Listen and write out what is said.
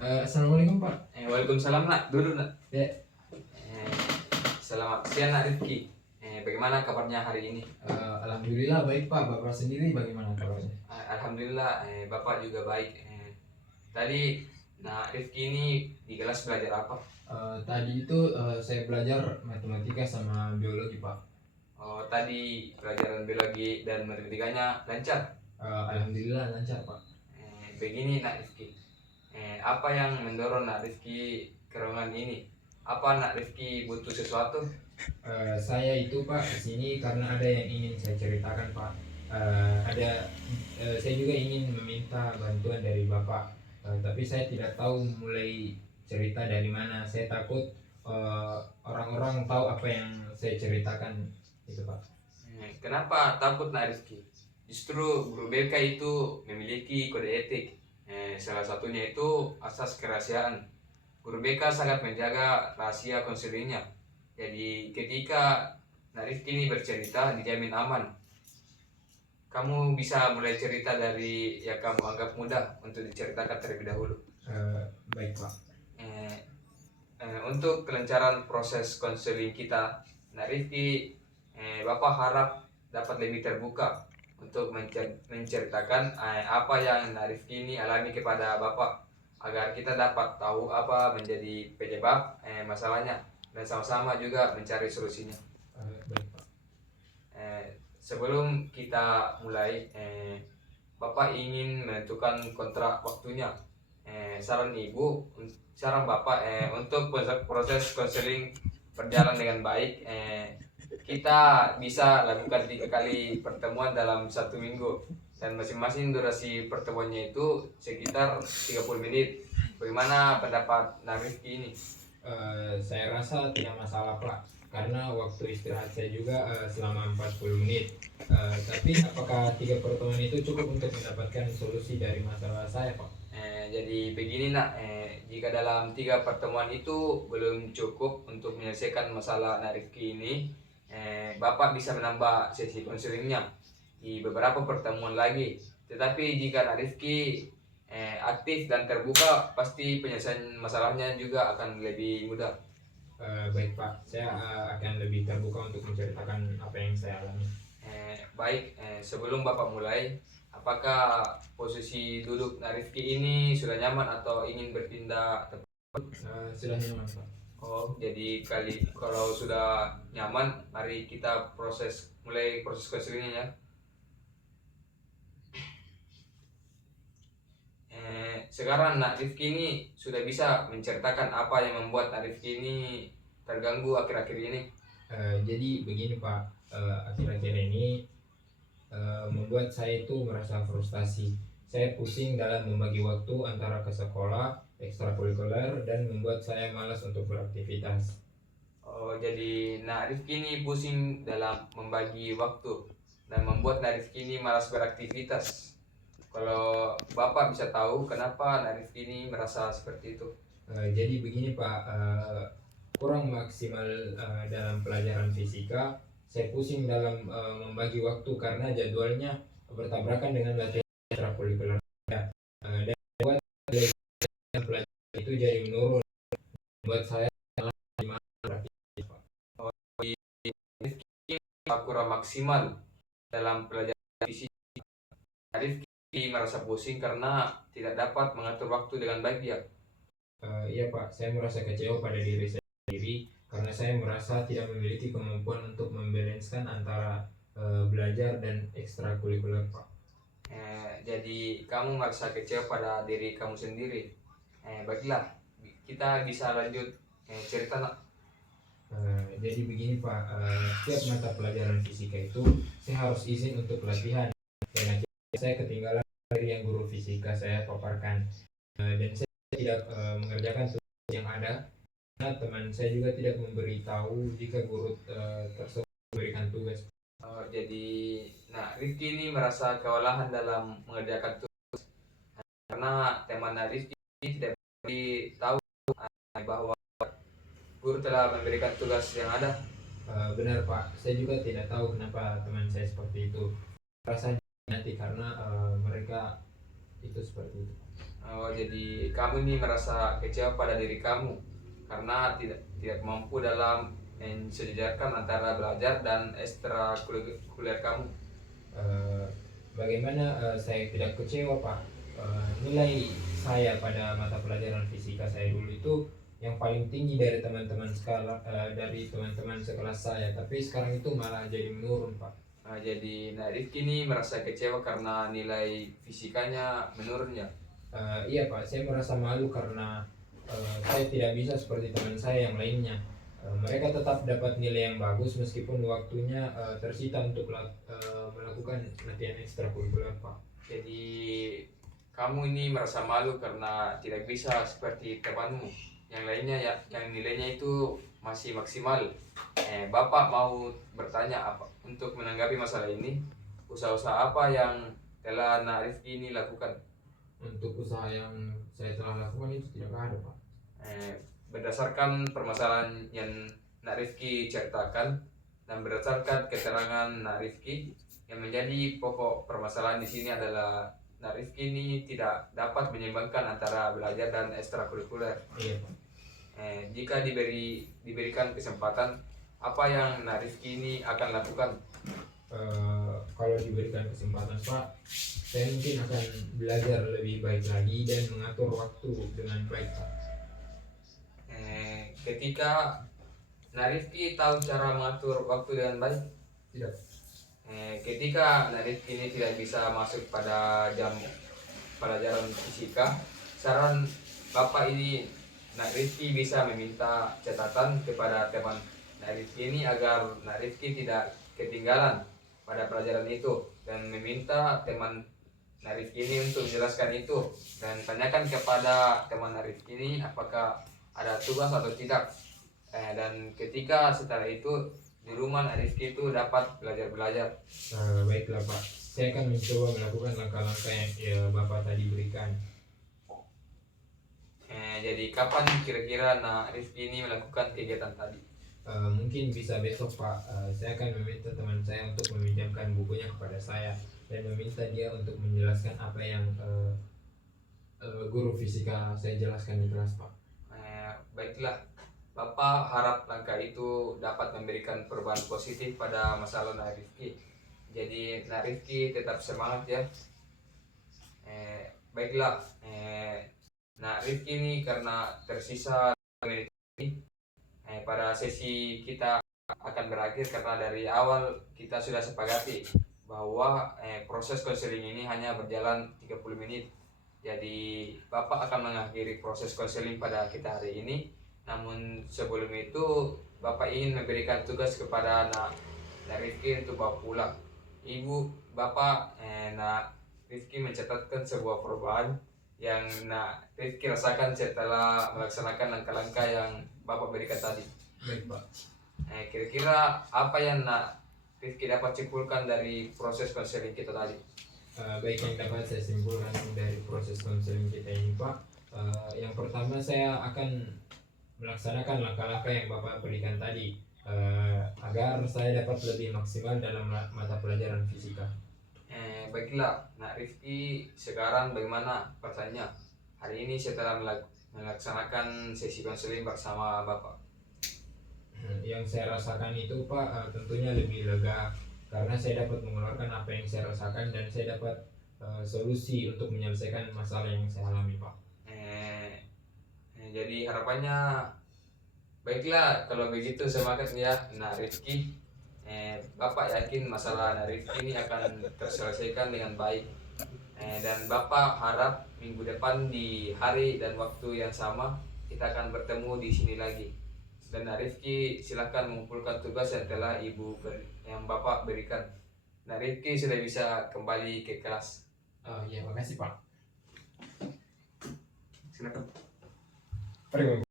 Assalamualaikum Pak. Waalaikumsalam nak, duduk nak. Ya, Eh, Selamat siang nak Rifki. Bagaimana kabarnya hari ini? Alhamdulillah baik Pak. Bapak sendiri bagaimana kabarnya? Alhamdulillah, Bapak juga baik. Tadi nak Rifki ini di kelas belajar apa? Tadi itu saya belajar matematika sama biologi Pak. Oh, tadi pelajaran biologi dan matematikanya lancar. Alhamdulillah lancar Pak. Begini nak Rifki, apa yang mendorong nak Rifki ke ruangan ini? Apa nak Rifki butuh sesuatu? Saya itu Pak kesini karena ada yang ingin saya ceritakan Pak. Saya juga ingin meminta bantuan dari Bapak. Tapi saya tidak tahu mulai cerita dari mana. Saya takut orang-orang tahu apa yang saya ceritakan itu Pak. Kenapa takut nak Rizky? Justru guru BK itu memiliki kode etik. Salah satunya itu asas kerahasiaan. Guru BK sangat menjaga rahasia konselingnya. Jadi ketika nak Rizky ini bercerita dijamin aman. Kamu bisa mulai cerita dari yang kamu anggap mudah untuk diceritakan terlebih dahulu. Baik Pak. Untuk kelancaran proses konseling kita, nak Rizky, Bapak harap dapat lebih terbuka untuk menceritakan apa yang nak Rizky ini alami kepada Bapak, agar kita dapat tahu apa menjadi penyebab masalahnya dan sama-sama juga mencari solusinya. Baik Pak. Sebelum kita mulai, Bapak ingin menentukan kontrak waktunya. Saran Bapak untuk proses konseling berjalan dengan baik, kita bisa lakukan 3 kali pertemuan dalam 1 minggu dan masing-masing durasi pertemuannya itu sekitar 30 menit. Bagaimana pendapat Narifki ini? Saya rasa tidak masalah Pak, karena waktu istirahat saya juga selama 40 menit. Tapi apakah 3 pertemuan itu cukup untuk mendapatkan solusi dari masalah saya Pak? Jadi begini nak, jika dalam 3 pertemuan itu belum cukup untuk menyelesaikan masalah Narifki ini, Bapak bisa menambah sesi konselingnya di beberapa pertemuan lagi. Tetapi jika Narifki aktif dan terbuka, pasti penyelesaian masalahnya juga akan lebih mudah. Baik Pak, saya akan lebih terbuka untuk menceritakan apa yang saya alami. Baik, sebelum Bapak mulai, apakah posisi duduk Narifki ini sudah nyaman atau ingin berpindah tempat? Sudah nyaman Pak. Oh, jadi kalau sudah nyaman, mari kita mulai proses konselingnya ya. Sekarang Nak Rifki ini sudah bisa menceritakan apa yang membuat Nak Rifki ini terganggu akhir-akhir ini. Jadi begini Pak, akhir-akhir ini membuat saya itu merasa frustasi. Saya pusing dalam membagi waktu antara ke sekolah, ekstrakurikuler, dan membuat saya malas untuk beraktivitas. Oh, jadi Nak Rifki ini pusing dalam membagi waktu dan membuat Nak Rifki ini malas beraktivitas. Kalau Bapak bisa tahu kenapa Nak Rifki ini merasa seperti itu? Jadi begini Pak, kurang maksimal dalam pelajaran fisika. Saya pusing dalam membagi waktu karena jadwalnya bertabrakan dengan latihan ekstrakurikuler. Dan buat pelajaran itu jadi menurun, buat saya beraktivitas Pak. Oh, Rifki kurang maksimal dalam pelajaran fisika. Rifki merasa pusing karena tidak dapat mengatur waktu dengan baik ya. Iya Pak, saya merasa kecewa pada diri saya sendiri karena saya merasa tidak memiliki kemampuan untuk membalanskan antara belajar dan ekstrakurikuler Pak. Jadi kamu merasa kecewa pada diri kamu sendiri. Baiklah, kita bisa lanjut cerita nak. Jadi begini Pak, setiap mata pelajaran fisika itu saya harus izin untuk latihan, dan akhirnya saya ketinggalan dari yang guru fisika saya paparkan. Dan saya tidak mengerjakan tugas yang ada karena teman saya juga tidak memberitahu jika guru tersebut memberikan tugas. Jadi, nah Rifki ini merasa kewalahan dalam mengerjakan tugas karena teman Rifki tidak beritahu bahwa guru telah memberikan tugas yang ada. Benar Pak, saya juga tidak tahu kenapa teman saya seperti itu. Rasanya nanti karena mereka itu seperti itu. Oh, jadi kamu ini merasa kecewa pada diri kamu karena tidak mampu dalam mensejajarkan antara belajar dan ekstrakurikuler kamu. Eh, Bagaimana saya tidak kecewa Pak? Nilai saya pada mata pelajaran fisika saya dulu itu yang paling tinggi dari dari teman-teman sekelas saya, tapi sekarang itu malah jadi menurun Pak. Jadi Rifki ini merasa kecewa karena nilai fisikanya menurun ya. Iya Pak, saya merasa malu karena saya tidak bisa seperti teman saya yang lainnya. Mereka tetap dapat nilai yang bagus meskipun waktunya tersita untuk melakukan latihan ekstrakurikuler Pak. Jadi kamu ini merasa malu karena tidak bisa seperti temanmu yang lainnya ya, yang nilainya itu masih maksimal. Bapak mau bertanya apa untuk menanggapi masalah ini? Usaha-usaha apa yang telah Rifki ini lakukan? Untuk usaha yang saya telah lakukan itu tidak ada Pak. Eh, Berdasarkan permasalahan yang Rifki ceritakan dan berdasarkan keterangan Rifki, yang menjadi pokok permasalahan di sini adalah Rifki ini tidak dapat menyeimbangkan antara belajar dan ekstrakurikuler. Iya Pak. Jika diberikan kesempatan, apa yang Rifki ini akan lakukan? Kalau diberikan kesempatan Pak, saya mungkin akan belajar lebih baik lagi dan mengatur waktu dengan baik Pak. Ketika Rifki tahu cara mengatur waktu dengan baik, Tidak. ketika Rifki ini tidak bisa masuk pada jam pelajaran fisika, saran Bapak ini Rifki bisa meminta catatan kepada teman Rifki ini agar Rifki tidak ketinggalan pada pelajaran itu, dan meminta teman Rifki ini untuk menjelaskan itu, dan tanyakan kepada teman Rifki ini apakah ada tugas atau tidak. Dan ketika setelah itu di rumah Rifki itu dapat belajar. Baiklah Pak, saya akan mencoba melakukan langkah-langkah yang Bapak tadi berikan. Jadi kapan kira-kira Rifki ini melakukan kegiatan tadi? Mungkin bisa besok Pak. Saya akan meminta teman saya untuk meminjamkan bukunya kepada saya dan meminta dia untuk menjelaskan apa yang guru fisika saya jelaskan di kelas Pak. Baiklah, Bapak harap langkah itu dapat memberikan perubahan positif pada masalah Rifki. Jadi Rifki tetap semangat ya. Baiklah, Rifki ini karena tersisa menit ini, pada sesi kita akan berakhir karena dari awal kita sudah sepakati bahwa proses konseling ini hanya berjalan 30 menit. Jadi Bapak akan mengakhiri proses konseling pada kita hari ini. Namun sebelum itu Bapak ingin memberikan tugas kepada Rifki untuk bawa pulang. Ibu, Bapak, Rifki mencatatkan sebuah perubahan yang Rifki rasakan setelah melaksanakan langkah-langkah yang Bapak berikan tadi. Baik Pak. Kira-kira apa yang Rifki dapat simpulkan dari proses konseling kita tadi? Baik, yang dapat saya simpulkan dari proses konseling kita ini Pak, yang pertama saya akan melaksanakan langkah-langkah yang Bapak berikan tadi agar saya dapat lebih maksimal dalam mata pelajaran fisika. Baiklah, Rifki, sekarang bagaimana perasaannya hari ini setelah melaksanakan sesi konseling bersama Bapak? Yang saya rasakan itu Pak, tentunya lebih lega karena saya dapat mengeluarkan apa yang saya rasakan dan saya dapat solusi untuk menyelesaikan masalah yang saya alami Pak. Jadi harapannya baiklah kalau begitu, semangat ya Rifki. Bapak yakin masalah Rifki ini akan terselesaikan dengan baik. Dan Bapak harap minggu depan di hari dan waktu yang sama kita akan bertemu di sini lagi. Dan Rifki silakan mengumpulkan tugas yang telah yang Bapak berikan. Rifki sudah bisa kembali ke kelas. Ya, makasih Pak. Silakan. Mari,